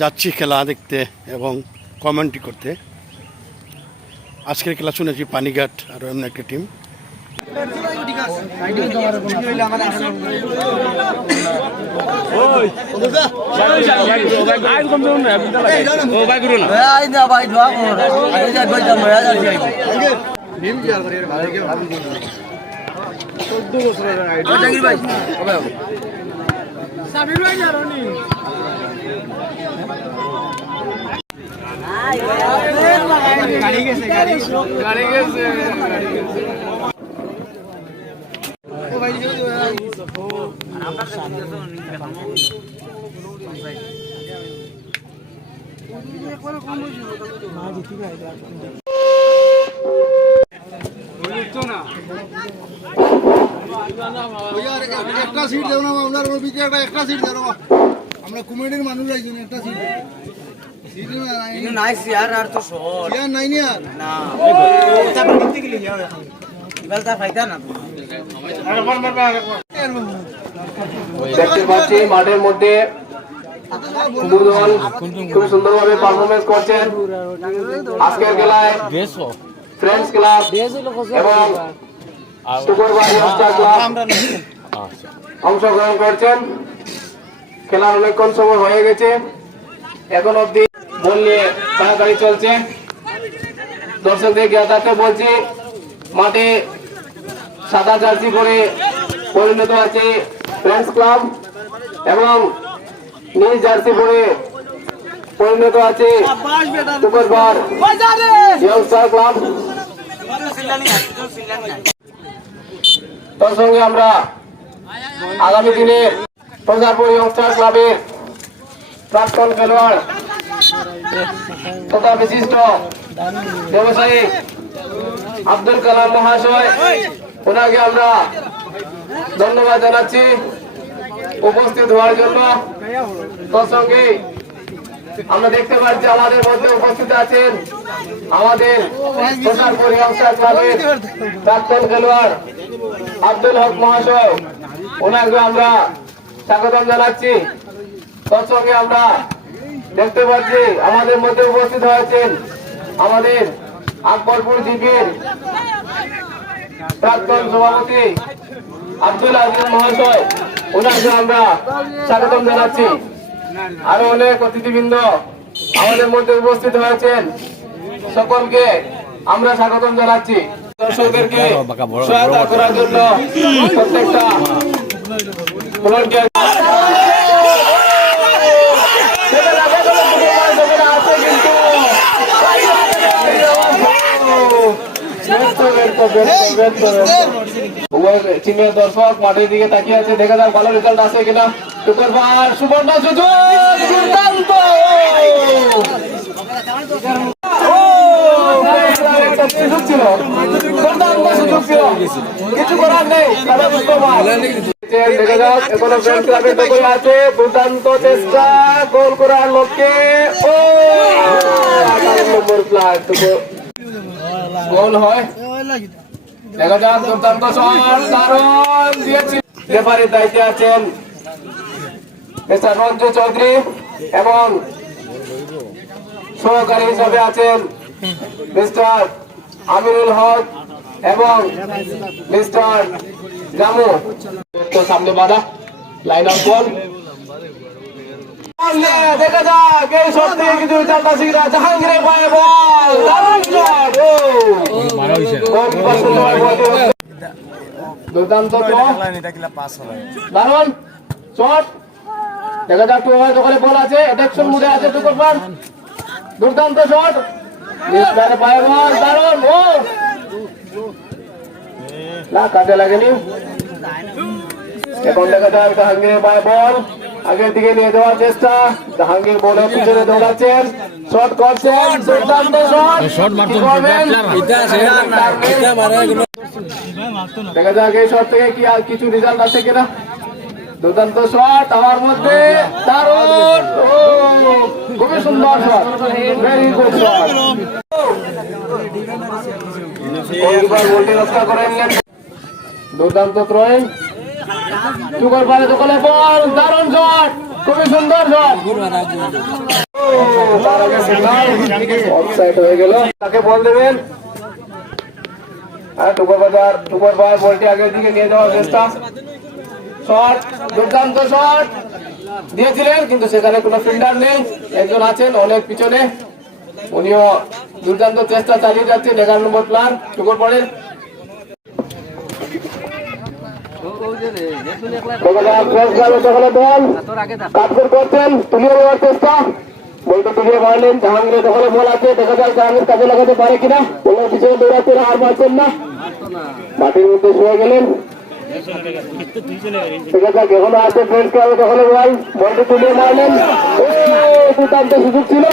যাচ্ছি খেলা দেখতে এবং কমেন্ট্রি করতে। আজকের খেলা শুনেছি পানিঘাট আর এমন একটা টিম। একটা সিট দেব না আপনার বিচে একটা সিট দেব না আমরা কমিটির মানুষ আইছেন একটা সিট সিট নাই ইয়ার আর তো শহর ইয়ার নাই নি আর না ওটা নিতে গেলে যাও এখন ইবালটা ফায়দা না দেখতে পাচ্ছি মাঠের মধ্যে দুদল খুব সুন্দরভাবে পারফরমেন্স করছেন। আজকের খেলায় ফ্রেন্ডস ক্লাব এবং শুক্রবাড়ি অস্টার ক্লাব অংশগ্রহণ করছেন। খেলার অনেকক্ষণ সময় হয়ে গেছে, এখন অব্দি বল নিয়ে তাড়াতাড়ি চলছে। দর্শকদের জ্ঞাতার্থে বলছি, মাঠে সাদা জার্সি পরে পরিণত আছে ফ্রেন্ডস ক্লাব এবং নীল জার্সি পরে পরিণত আছে সুপারবার ইয়ংস্টার ক্লাব। তার সঙ্গে আমরা আগামী দিনে প্রজারপুর ইয়ংস্টার ক্লাবের প্রাক্তন খেলোয়াড় তথা বিশিষ্ট ব্যবসায়ী আব্দুল কালাম মহাশয়, ওনাকে আমরা ধন্যবাদ জানাচ্ছি উপস্থিত হওয়ার জন্য। তার সঙ্গে আমরা দেখতে পাচ্ছি আমাদের মধ্যে উপস্থিত আছেন আমাদের প্রজারপুর ইয়ংস্টার ক্লাবের প্রাক্তন খেলোয়াড় আব্দুল হক মহাশয়, ওনাকে আমরা স্বাগতম জানাচ্ছি। তার সঙ্গে আমরা দেখতে পাচ্ছি আমাদের মধ্যে উপস্থিত হয়েছেন আমাদের আকবরপুর জিপির প্রাক্তন সভাপতি আব্দুল আজিজ মহাশয়, ওনাকে আমরা স্বাগতম জানাচ্ছি। আরো অনেক অতিথিবৃন্দ আমাদের মধ্যে উপস্থিত হয়েছেন, সকলকে আমরা স্বাগতম জানাচ্ছি। দর্শকদেরকে সহায়তা করার জন্য প্রত্যেকটা ভলান্টিয়ার চীনের দর্শক মাঠের দিকে তাকিয়ে আছে, দেখা যাক ভালো রেজাল্ট আছে কিনা। শুক্রবার সুবর্ণ সুযোগ, দুর্দান্ত সুযোগ ছিল, দুর্দান্ত সুযোগ ছিল, কিছু করার নেই। দেখা যাক এখনো ফ্রেন্ডস ক্লাবের দখলে আছে, দুর্দান্ত চেষ্টা গোল করার লক্ষ্যে ও 18 নম্বর প্লেয়ার গোল হয়। দেখা যাক দুর্দান্ত শট, দারুণ দিয়েছে। রেফারির দায়িত্বে আছেন মিস্টার রঞ্জু চৌধুরী এবং সহকারী হিসাবে আছেন মিস্টার আমিরুল হক এবং মিস্টার জামু। সামনে বাধা লাইন আউট বল, দেখা যাক এই শট থেকে কিছু চালটা শিখরা জাহাঙ্গীরের পায়ে বল, দারুণ শট, দুর্দান্ত দারুণ শট। দেখা যাক দোকানে বল আছে, অ্যাটাকশন মুডে আছে সুপারবার, দুর্দান্ত শট, পায়ে বল, দারুণ ও না কাজে লাগেনি। এখন দেখা যাক জাহাঙ্গীরের পায়ে বল, আগের দিকে নিয়ে যাওয়ার চেষ্টা, জাহাঙ্গীর বলের পিছনে দৌড়াচ্ছেন, শট করছেন, দুর্দান্ত শট করবেন। দেখা যাক এই শট থেকে কি আর কিছু রেজাল্ট আছে কিনা। দুর্দান্ত শট আমার মধ্যে, দারুণ খুবই সুন্দর শট, ভেরি গুড শট। রক্ষা করে নিলেন, দুর্দান্ত থ্রোইং, সুপার পারে দখলে বল, দারুণ শট, খুবই সুন্দর শট তার আগে সিগন্যাল অফসাইড হয়ে গেল তাকে বল দেবেন আর টুকর বাজার বলটি আগের দিকে নিয়ে যাওয়ার চেষ্টা শট দুর্দান্ত শট দিয়েছিলেন কিন্তু সেখানে কোনো ফিল্ডার নেই একজন আছেন অনেক পিছনে উনিও দুর্দান্ত চেষ্টা চালিয়ে যাচ্ছেন 11 নম্বর প্ল্যান টুকর পড়েন করছেন তুলিয়ে দেওয়ার চেষ্টা বলতে তুলিয়ে মারলেন জাহাঙ্গীর দখলে বল আছে দেখা যাক জাহাঙ্গীর কাজে লাগাতে পারে কিনা ওনার পিছনে দৌড়াচ্ছেন আর মারছেন না মাটির মধ্যে শুয়ে গেলেন ঠিক আছে এখনো আছে ফ্রেন্ড ক্লাবে দখলে বল বলতে তুলিয়ে মারলেন দুর্দান্ত সুযোগ ছিল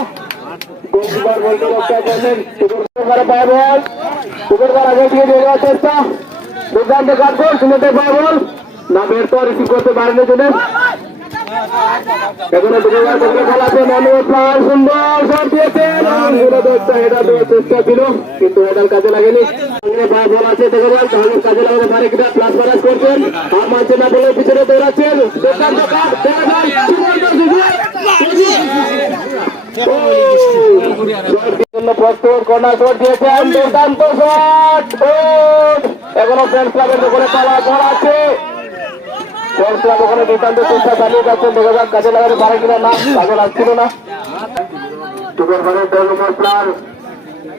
গোলকিপার বলতে রক্ষা করলেন পায় বল সুপার আগে দিয়ে দিয়ে দেওয়ার চেষ্টা দুর্দান্ত কাজ গোল শুনতে পায় বল না বের তো রিসিভ করতে পারেনি তিনি এখনো দুবার বলতে খেলা আছে মানব প্লাস সুন্দর শট দিয়েছেন এটা দেওয়ার চেষ্টা ছিল কিন্তু হেডার কাজে লাগেনি বল আছে দেখে যান তাহলে কাজে লাগাতে পারে কিনা প্লাস মারাজ করছেন আর মানছে না বলে পিছনে দৌড়াচ্ছেন দুর্দান্ত কাজ দেখা যান প্রস্তুত কর্নার শট দিয়েছেন দুর্দান্ত শট এখনো ফ্রেন্ডস ক্লাবের দখলে পালা বল আছে ফ্রেন্ডস ক্লাব ওখানে দুর্দান্ত চেষ্টা চালিয়ে যাচ্ছেন দেখা যাক কাজে লাগাতে পারে কিনা না কাজে লাগছিল না টুকর ঘরের 10 নম্বর প্লেয়ার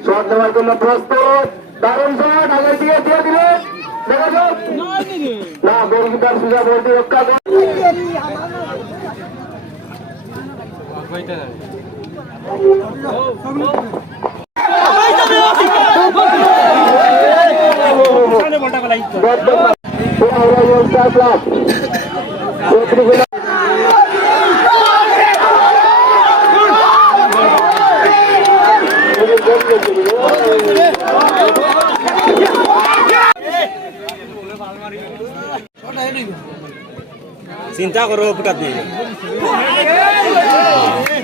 শট দেওয়ার জন্য প্রস্তুত দারুণ শট আগে দিয়ে দিলে দেখা যাক না গোলকিপার সুজা বলটি রক্ষা চিন্তা করো ফুটাত নিয়ে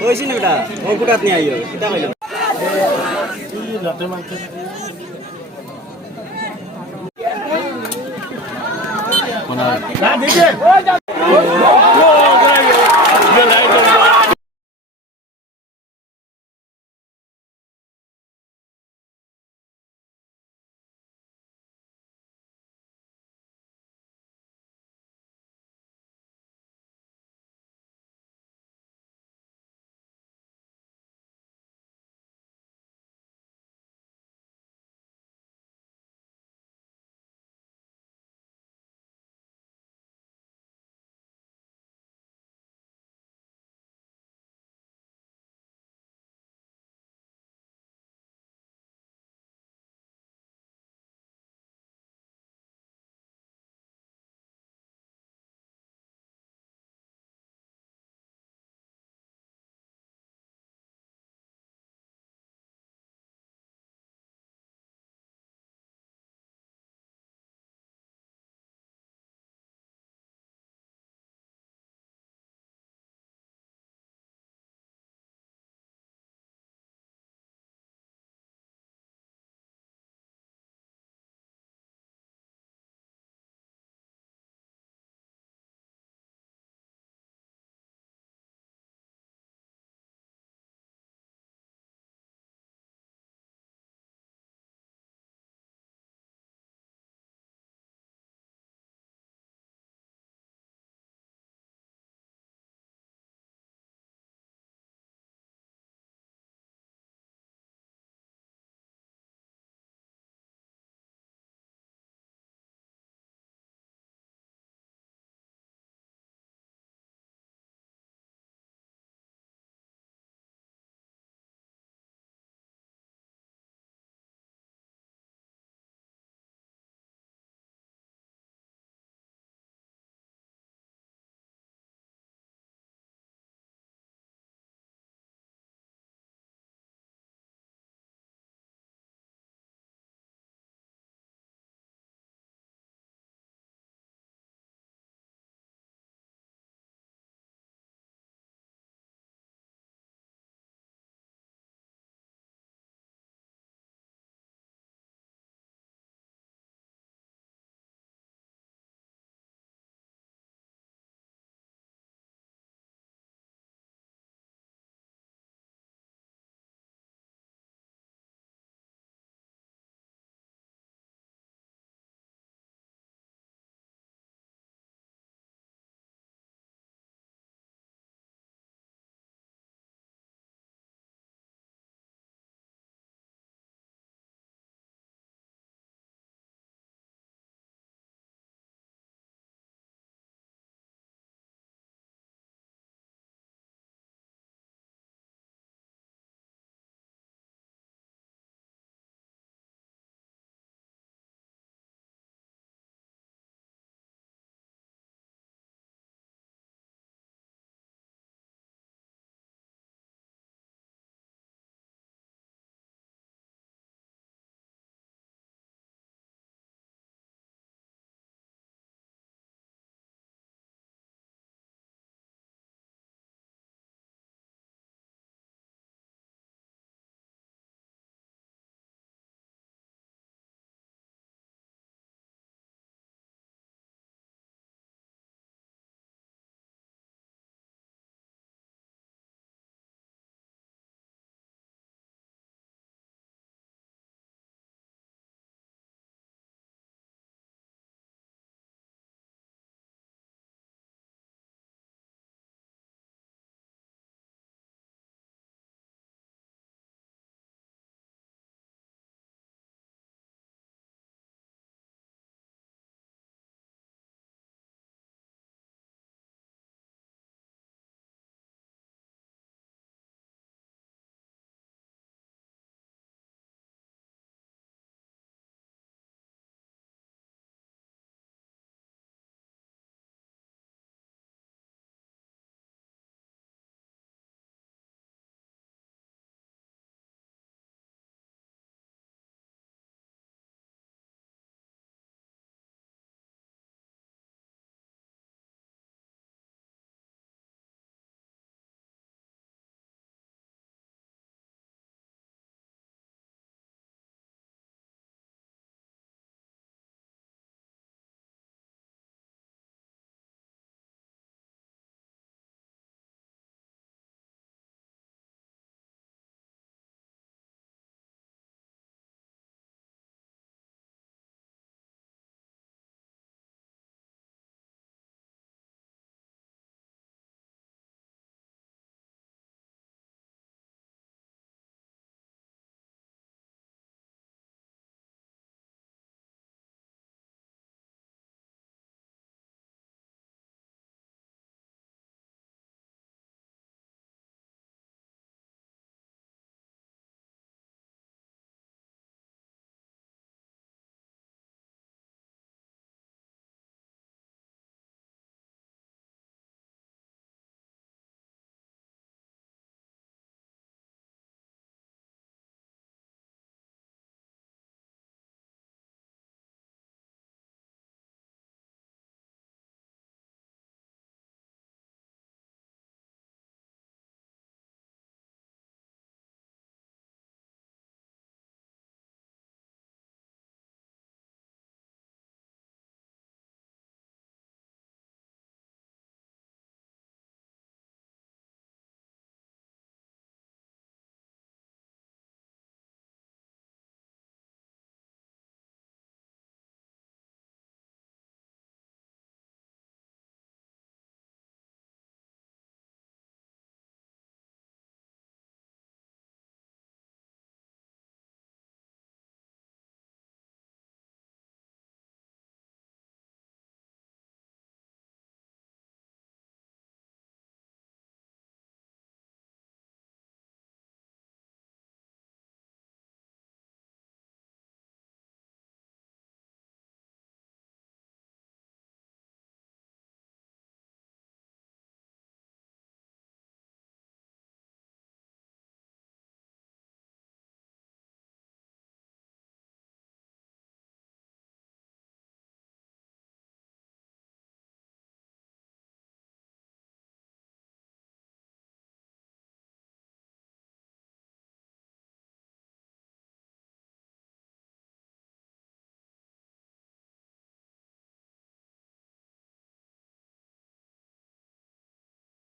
ওইছি না বেটা ও ফুটাত নিয়ে আইও চিন্তা কইলো না দেখে